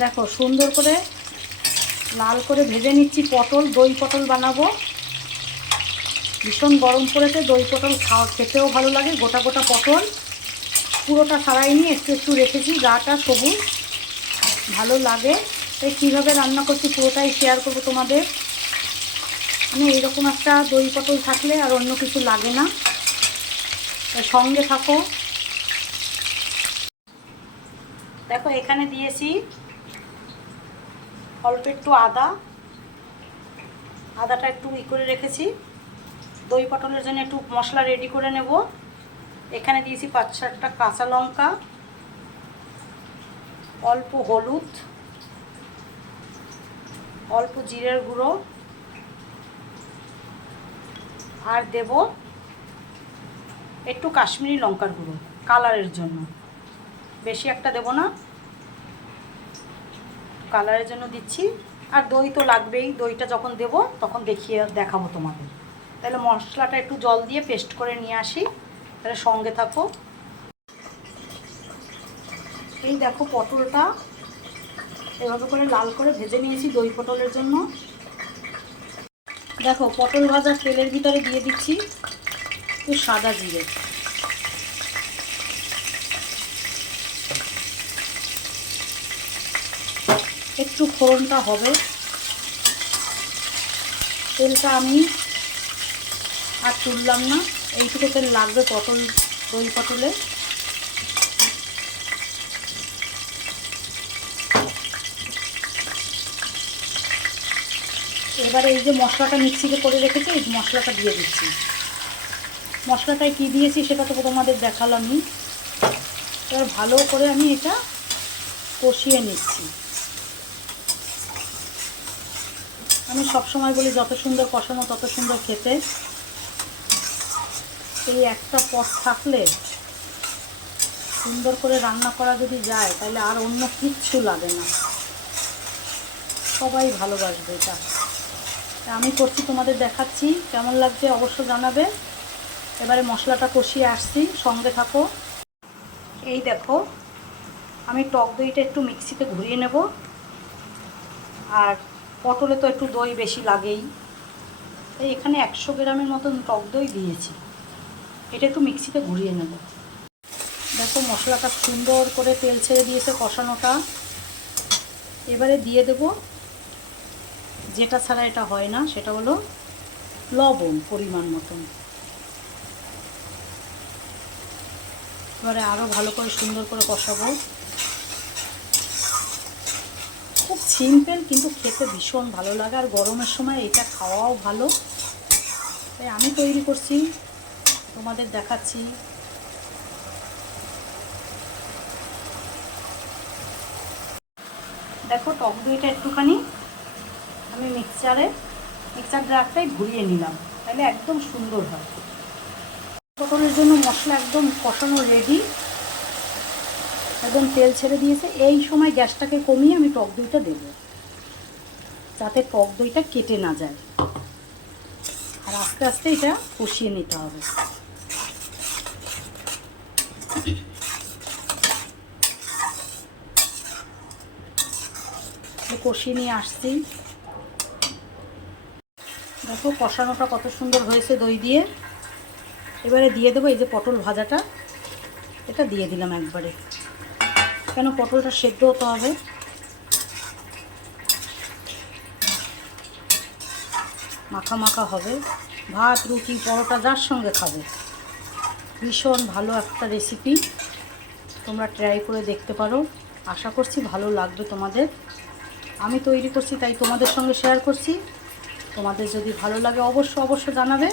দেখো সুন্দর করে লাল করে ভেজে নিচ্ছি পটল, দই পটল বানাবো। ভীষণ গরম পড়েছে, দই পটল খেতেও ভালো লাগে। গোটা গোটা পটল পুরোটা ছাড়াইনি, একটু একটু রেখেছি, গাটা সবুজ ভালো লাগে। তাই কীভাবে রান্না করছি পুরোটাই শেয়ার করবো তোমাদের। মানে এইরকম একটা দই পটল থাকলে আর অন্য কিছু লাগে না, সঙ্গে থাকো। দেখো এখানে দিয়েছি অল্প একটু আদাটা একটু করে রেখেছি। দই পটলের জন্য একটু মশলা রেডি করে নেব। এখানে দিয়েছি 5-7টা কাঁচা লঙ্কা, অল্প হলুদ, অল্প জিরের গুঁড়ো, আর দেব একটু কাশ্মীরি লঙ্কার গুঁড়ো কালারের জন্য। বেশি একটা দেব না, কালারের জন্য দিচ্ছি। আর দই তো লাগবেই, দইটা যখন দেব তখন দেখাবো তোমাদের। তাহলে মশলাটা একটু জল দিয়ে পেস্ট করে নিয়ে আসি, তাহলে সঙ্গে থাকো। এই দেখো পটলটা এভাবে করে লাল করে ভেজে নিয়েছি দই পটলের জন্য। দেখো পটল ভাজা তেলের ভিতরে দিয়ে দিচ্ছি একটু সাদা জিরে, একটু ফোড়নটা হবে। তেলটা আমি আর তুললাম না, এইটুকু তেল লাগবে দই পটলে। এবারে এই যে মশলাটা মিক্সিতে করে রেখেছি, এই মশলাটা দিয়ে দিচ্ছি। মশলাটায় কী দিয়েছি সেটা তো তোমাদের দেখালামই। এবার ভালো করে আমি এটা কষিয়ে নিচ্ছি। আমি সবসময় বলি যত সুন্দর কষানো তত সুন্দর খেতে। এই একটা পদ থাকলে, সুন্দর করে রান্না করা যদি যায়, তাহলে আর অন্য কিচ্ছু লাগে না, সবাই ভালোবাসবে এটা। আমি করছি, তোমাদের দেখাচ্ছি, কেমন লাগছে অবশ্য জানাবে। এবারে মশলাটা কষিয়ে আসছি, সঙ্গে থাকো। এই দেখো আমি টক দইটা একটু মিক্সিতে ঘুরিয়ে নেব। আর পটলে তো একটু দই বেশি লাগেই, তাই এখানে 100 গ্রামের মতন টক দই দিয়েছি। এটা একটু মিক্সিতে ঘুরিয়ে নেব। দেখো মশলাটা সুন্দর করে তেল ছেড়ে দিয়েছে কষানোটা। এবারে দিয়ে দেব যেটা ছাড়া এটা হয় না, সেটা হলো লবণ পরিমাণ মতন। এবারে আরও ভালো করে সুন্দর করে কষাবো। খুব সিম্পল, কিন্তু খেতে ভীষণ ভালো লাগে, আর গরমের সময় এটা খাওয়াও ভালো। তাই আমি তৈরি করছি, তোমাদের দেখাচ্ছি। দেখো টক দইটা একটুখানি আমি মিক্সার জারটাই ঘুরিয়ে নিলাম, তাহলে একদম সুন্দর হয়। পটলের জন্য মশলা একদম কষানো রেডি, একদম তেল ছেড়ে দিয়েছে। এই সময় গ্যাসটাকে কমিয়ে আমি টক দইটা দেব, যাতে টক দইটা কেটে না যায়। আর আস্তে আস্তে এটা কষিয়ে নিতে হবে। কষিয়ে নিয়ে আসছি। দেখো কষানোটা কত সুন্দর হয়েছে দই দিয়ে। এবারে দিয়ে দেবো এই যে পটল ভাজাটা, এটা দিয়ে দিলাম একবারে, কেন পটলটা সেদ্ধ হতে হবে। মাখা মাখা হবে, ভাত রুটি পরোটা যার সঙ্গে খাবে। ভীষণ ভালো একটা রেসিপি, তোমরা ট্রাই করে দেখতে পারো। আশা করছি ভালো লাগবে তোমাদের। আমি তৈরি করছি তাই তোমাদের সঙ্গে শেয়ার করছি। তোমাদের যদি ভালো লাগে অবশ্য জানাবে।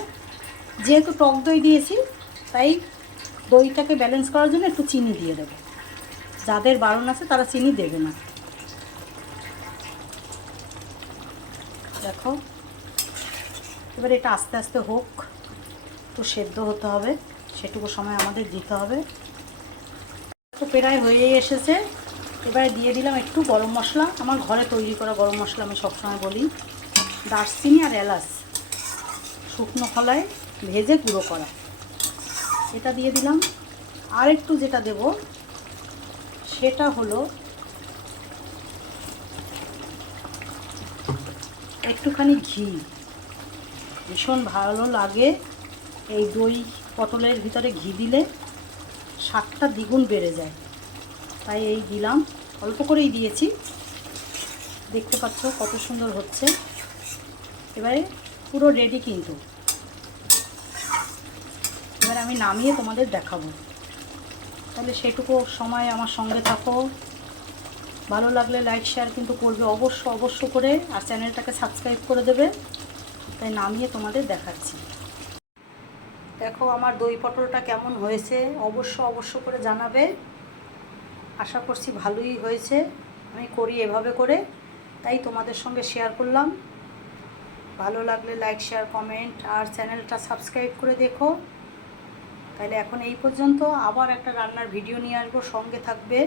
যেহেতু টক দই দিয়েছি, তাই দইটাকে ব্যালেন্স করার জন্য একটু চিনি দিয়ে দেবো। যাদের বারণ আছে তারা চিনি দেবে না। দেখো এবার এটা আস্তে আস্তে হোক, একটু সেদ্ধ হতে হবে, সেটুকু সময় আমাদের দিতে হবে। তো প্রায় হয়েই এসেছে। এবারে দিয়ে দিলাম একটু গরম মশলা, আমার ঘরে তৈরি করা গরম মশলা, আমি সবসময় বলি। দারচিনি আর এলাচ শুকনো খোলায় ভেজে গুঁড়ো করা, এটা দিয়ে দিলাম। আর একটু যেটা দেব সেটা হলো একটুখানি ঘি, ভীষণ ভালো লাগে এই দই পটলের ভিতরে ঘি দিলে, স্বাদটা দ্বিগুণ বেড়ে যায়। তাই এই দিলাম, অল্প করেই দিয়েছি। দেখতে পাচ্ছ কত সুন্দর হচ্ছে। এবারে পুরো রেডি কিন্তু। এবারে আমি নামিয়ে তোমাদের দেখাবো। তাহলে সেটুকু সময় আমার সঙ্গে থাকো। ভালো লাগলে লাইক শেয়ার কিন্তু করবে অবশ্য করে, আর চ্যানেলটাকে সাবস্ক্রাইব করে দেবে। তাই নামিয়ে তোমাদের দেখাচ্ছি। দেখো আমার দই পটলটা কেমন হয়েছে অবশ্য করে জানাবে। আশা করছি ভালোই হয়েছে। আমি করি এভাবে করে, তাই তোমাদের সঙ্গে শেয়ার করলাম। ভালো লাগলে লাইক শেয়ার কমেন্ট আর চ্যানেলটা সাবস্ক্রাইব করে দেখো। তাহলে এখন এই পর্যন্ত, আবার একটা রান্নার ভিডিও নিয়ে আসবো, সঙ্গে থাকবে।